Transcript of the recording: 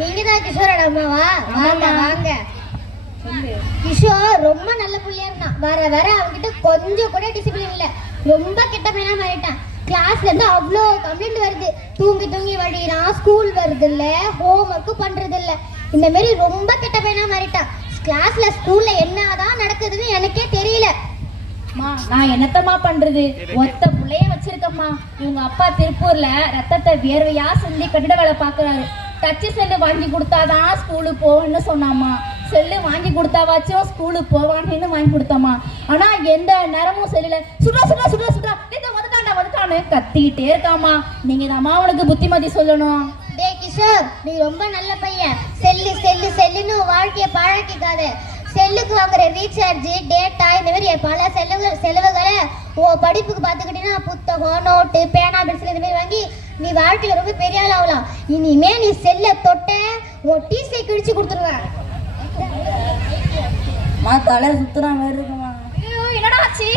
நீங்க தான் கிஷோரோட அம்மாவா? வாங்க. வாங்க. கிஷோர் ரொம்ப நல்ல புள்ளையா இருந்தான். வர வர அவன்கிட்ட கொஞ்சம் கூட டிசிப்ளின் இல்ல. ரொம்ப கெட்ட பையனா மாறிட்டான் கிளாஸ்ல இருந்து அவ்வளோ கம்ப்ளைண்ட் வருது. தூங்கி தூங்கி வடிகிறான் ஸ்கூல் வருது இல்ல ஹோம் ஒர்க் பண்றது இல்ல இந்த மாதிரி ரொம்ப கெட்ட பையனா மாறிட்டான் கிளாஸ்ல ஸ்கூல்ல என்னதான் நடக்குதுன்னு எனக்கே தெரியல. நான் என்னத்தம்மா பண்றது? ஒத்த புள்ளைய வச்சிருக்கம்மா. இவங்க அப்பா திருப்பூர்ல ரத்தத்தை வியர்வையா சிந்தி கட்டிட வேலை பாக்குறாரு டச்சு செல்லு வாங்கி கொடுத்தாதான் ஸ்கூலுக்கு போவேன்னு சொன்னாம்மா செல்லு வாங்கி கொடுத்தாவாச்சும் ஸ்கூலுக்கு போவான்னு வாங்கி கொடுத்தாம்மா ஆனா எந்த நேரமும் செல்லுல சுடா சுடா சுடா சுடா இந்த வந்துட்டான்டா வந்துட்டான்னு கத்திக்கிட்டே இருக்காம்மா நீங்க தாம்மா அவனுக்கு புத்திமதி சொல்லணும். டேய் கிஷோர் நீ ரொம்ப நல்ல பையன். செல்லு செல்லு செல்லுன்னு வாழ்க்கையை வாழ்க்கைய செல்லுக்கு வாங்குற ரீசார்ஜ் டேட்டா இந்த மாதிரி பல செலவுகள் செலவுகளை ஓ படிப்புக்கு பார்த்துக்கிட்டீங்கன்னா புத்தகம் நோட்டு பேனா பென்சில் இந்த மாதிரி வாங்கி நீ வாழ்க்கையில ரொம்ப பெரிய ஆள் ஆகலாம் இனிமே நீ செல்லை தொட்ட உன் டீசை கிழிச்சு கொடுத்துருவேன். மா தலை சுத்துறா மாதிரி இருக்குமா? என்னடா ஆச்சு?